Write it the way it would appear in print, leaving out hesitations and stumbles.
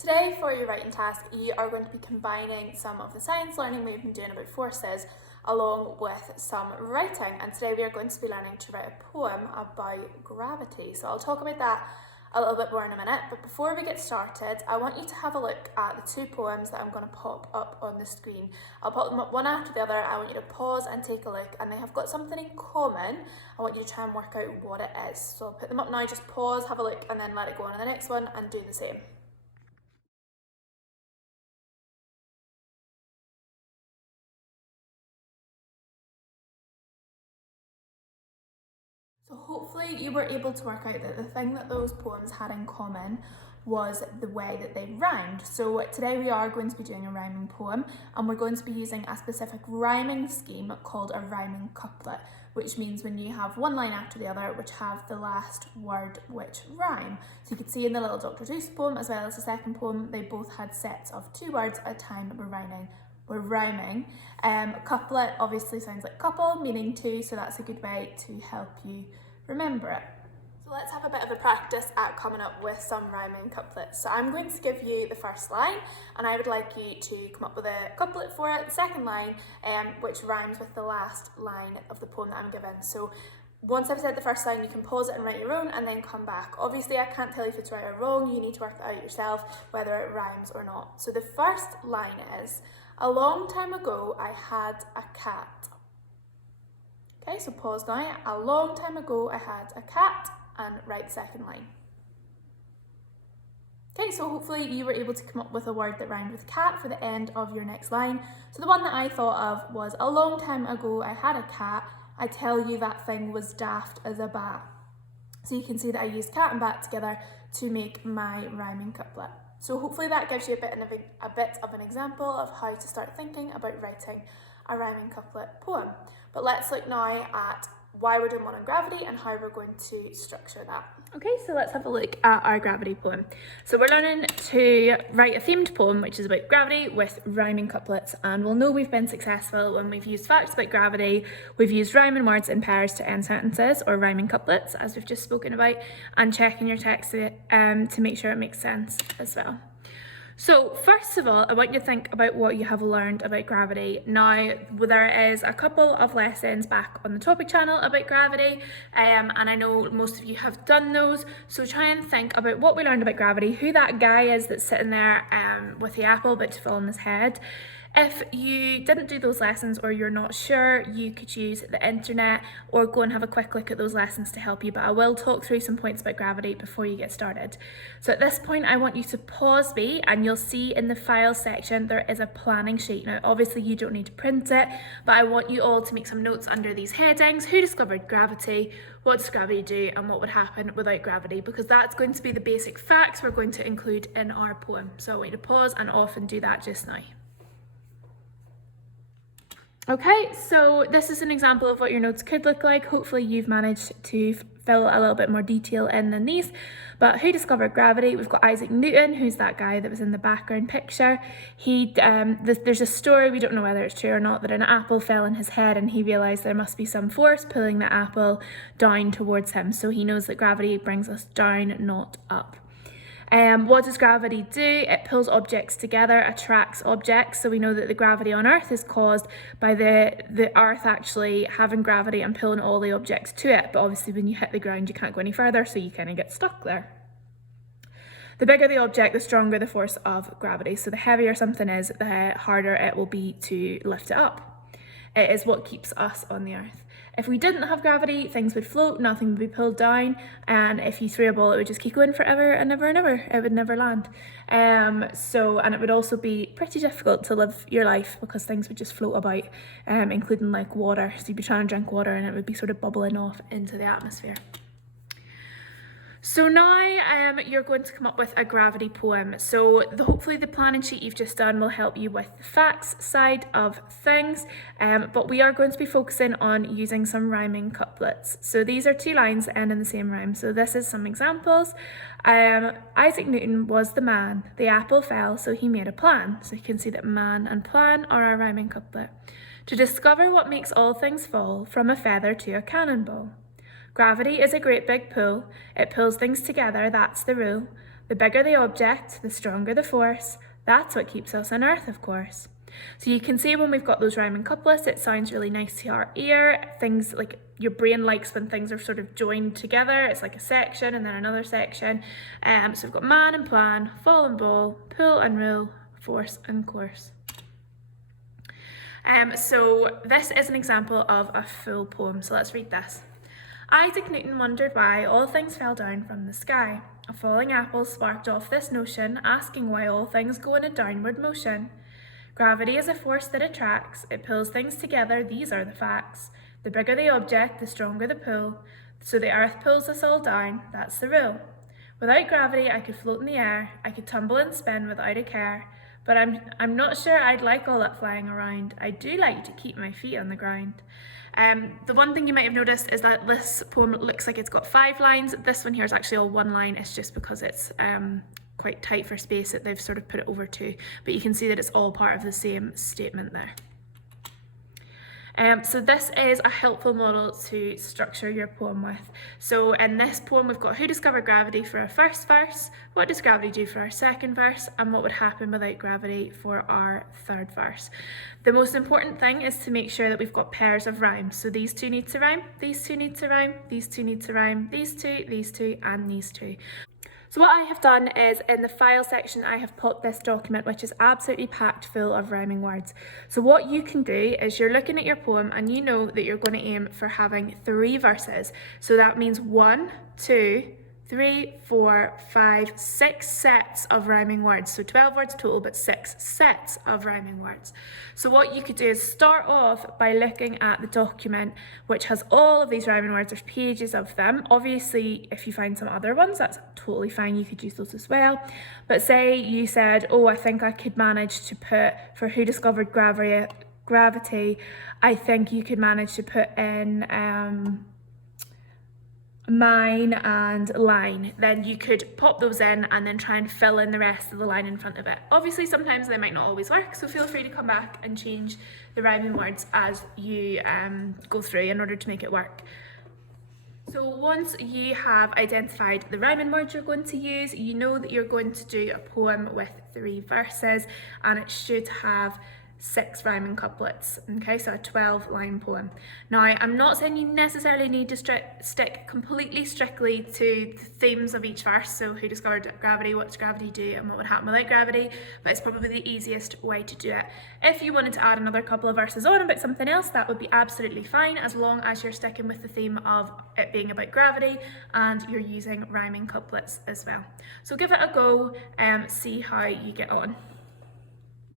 Today for your writing task, you are going to be combining some of the science learning we've been doing about forces along with some writing, and today we are going to be learning to write a poem about gravity. So I'll talk about that a little bit more in a minute, but before we get started, I want you to have a look at the two poems that I'm going to pop up on the screen. I'll pop them up one after the other. I want you to pause and take a look, and they have got something in common. I want you to try and work out what it is. So I'll put them up now, just pause, have a look, and then let it go on to the next one and do the same. So hopefully you were able to work out that the thing that those poems had in common was the way that they rhymed. So today we are going to be doing a rhyming poem, and we're going to be using a specific rhyming scheme called a rhyming couplet, which means when you have one line after the other which have the last word which rhyme. So you can see in the little Dr. Seuss poem as well as the second poem, they both had sets of 2 words at a time that were rhyming. Couplet obviously sounds like couple, meaning two, so that's a good way to help you remember it. So let's have a bit of a practice at coming up with some rhyming couplets. So I'm going to give you the first line, and I would like you to come up with a couplet for it, the second line, which rhymes with the last line of the poem that I'm given. So once I've said the first line, you can pause it and write your own and then come back. Obviously, I can't tell you if it's right or wrong. You need to work that out yourself, whether it rhymes or not. So the first line is, a long time ago, I had a cat. Okay, so pause now. A long time ago, I had a cat, and write the second line. Okay, so hopefully you were able to come up with a word that rhymed with cat for the end of your next line. So the one that I thought of was, a long time ago, I had a cat. I tell you that thing was daft as a bat. So you can see that I used cat and bat together to make my rhyming couplet. So hopefully that gives you a bit of an example of how to start thinking about writing a rhyming couplet poem. But let's look now at why we're doing one on gravity and how we're going to structure that. Okay, so let's have a look at our gravity poem. So we're learning to write a themed poem which is about gravity with rhyming couplets, and we'll know we've been successful when we've used facts about gravity, we've used rhyming words in pairs to end sentences or rhyming couplets as we've just spoken about, and checking your text to make sure it makes sense as well. So first of all, I want you to think about what you have learned about gravity. Now, there is a couple of lessons back on the topic channel about gravity, and I know most of you have done those, so try and think about what we learned about gravity, who that guy is that's sitting there with the apple about to fall on his head. If you didn't do those lessons or you're not sure, you could use the internet or go and have a quick look at those lessons to help you, but I will talk through some points about gravity before you get started. So at this point, I want you to pause me, and you'll see in the file section there is a planning sheet. Now, obviously you don't need to print it, but I want you all to make some notes under these headings. Who discovered gravity? What does gravity do? And what would happen without gravity? Because that's going to be the basic facts we're going to include in our poem. So I want you to pause and off and do that just now. Okay, so this is an example of what your notes could look like. Hopefully you've managed to fill a little bit more detail in than these. But who discovered gravity? We've got Isaac Newton, who's that guy that was in the background picture. There's a story, we don't know whether it's true or not, that an apple fell in his head and he realised there must be some force pulling the apple down towards him. So he knows that gravity brings us down, not up. What does gravity do? It pulls objects together, attracts objects. So we know that the gravity on Earth is caused by the Earth actually having gravity and pulling all the objects to it. But obviously when you hit the ground, you can't go any further, so you kind of get stuck there. The bigger the object, the stronger the force of gravity. So the heavier something is, the harder it will be to lift it up. It is what keeps us on the Earth. If we didn't have gravity, things would float, nothing would be pulled down, and if you threw a ball, it would just keep going forever and ever and ever. It would never land. And it would also be pretty difficult to live your life because things would just float about, including like water. So you'd be trying to drink water and it would be sort of bubbling off into the atmosphere. So now you're going to come up with a gravity poem. So hopefully the planning sheet you've just done will help you with the facts side of things, but we are going to be focusing on using some rhyming couplets. So these are 2 lines that end in the same rhyme. So this is some examples. Isaac Newton was the man, the apple fell, so he made a plan. So you can see that man and plan are our rhyming couplet. To discover what makes all things fall, from a feather to a cannonball. Gravity is a great big pull. It pulls things together, that's the rule. The bigger the object, the stronger the force. That's what keeps us on Earth, of course. So you can see when we've got those rhyming couplets, it sounds really nice to our ear. Things like your brain likes when things are sort of joined together. It's like a section and then another section. So we've got man and plan, fall and ball, pull and rule, force and course. So this is an example of a full poem. So let's read this. Isaac Newton wondered why all things fell down from the sky. A falling apple sparked off this notion, asking why all things go in a downward motion. Gravity is a force that attracts, it pulls things together, these are the facts. The bigger the object, the stronger the pull, so the earth pulls us all down, that's the rule. Without gravity, I could float in the air, I could tumble and spin without a care, but I'm not sure I'd like all that flying around. I do like to keep my feet on the ground. The one thing you might have noticed is that this poem looks like it's got 5 lines. This one here is actually all 1 line, it's just because it's quite tight for space that they've sort of put it over 2, but you can see that it's all part of the same statement there. So this is a helpful model to structure your poem with. So in this poem we've got who discovered gravity for our first verse, what does gravity do for our second verse, and what would happen without gravity for our third verse. The most important thing is to make sure that we've got pairs of rhymes. So these 2 need to rhyme, these 2 need to rhyme, these 2 need to rhyme, these 2, and these 2. So what I have done is in the file section I have put this document which is absolutely packed full of rhyming words. So what you can do is you're looking at your poem and you know that you're going to aim for having 3 verses. So that means 1, 2, 3, 4, 5, 6 sets of rhyming words. So 12 words total, but 6 sets of rhyming words. So what you could do is start off by looking at the document, which has all of these rhyming words. There's pages of them. Obviously, if you find some other ones, that's totally fine. You could use those as well. But say you said, oh, I think I could manage to put, for who discovered gravity, I think you could manage to put in mine and line. Then you could pop those in and then try and fill in the rest of the line in front of it. Obviously sometimes they might not always work, so feel free to come back and change the rhyming words as you go through in order to make it work. So once you have identified the rhyming words you're going to use, you know that you're going to do a poem with 3 verses and it should have 6 rhyming couplets, okay, so a 12-line poem. Now, I'm not saying you necessarily need to stick completely strictly to the themes of each verse, so who discovered gravity, what does gravity do, and what would happen without gravity, but it's probably the easiest way to do it. If you wanted to add another couple of verses on about something else, that would be absolutely fine, as long as you're sticking with the theme of it being about gravity and you're using rhyming couplets as well. So give it a go and see how you get on.